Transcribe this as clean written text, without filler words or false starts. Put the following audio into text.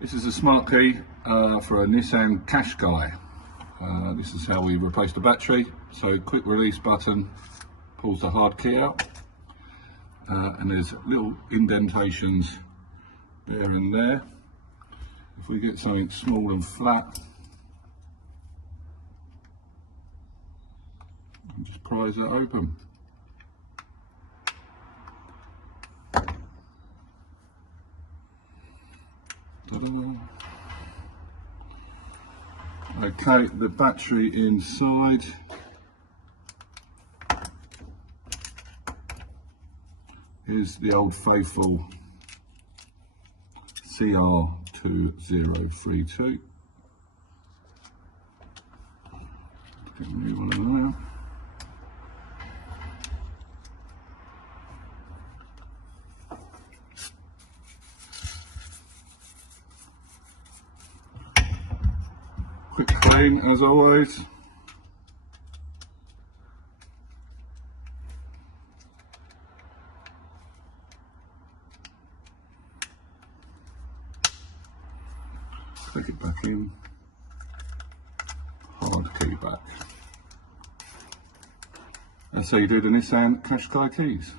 This is a smart key for a Nissan Qashqai. This is how we replace the battery. So quick release button pulls the hard key out, and there's little indentations there and there. If we get something small and flat, and just prise that open. Okay, the battery inside is the old faithful CR2032. Get a new one in there. Quick clean as always. Take it back in, hard key back. And so you do the Nissan Qashqai keys.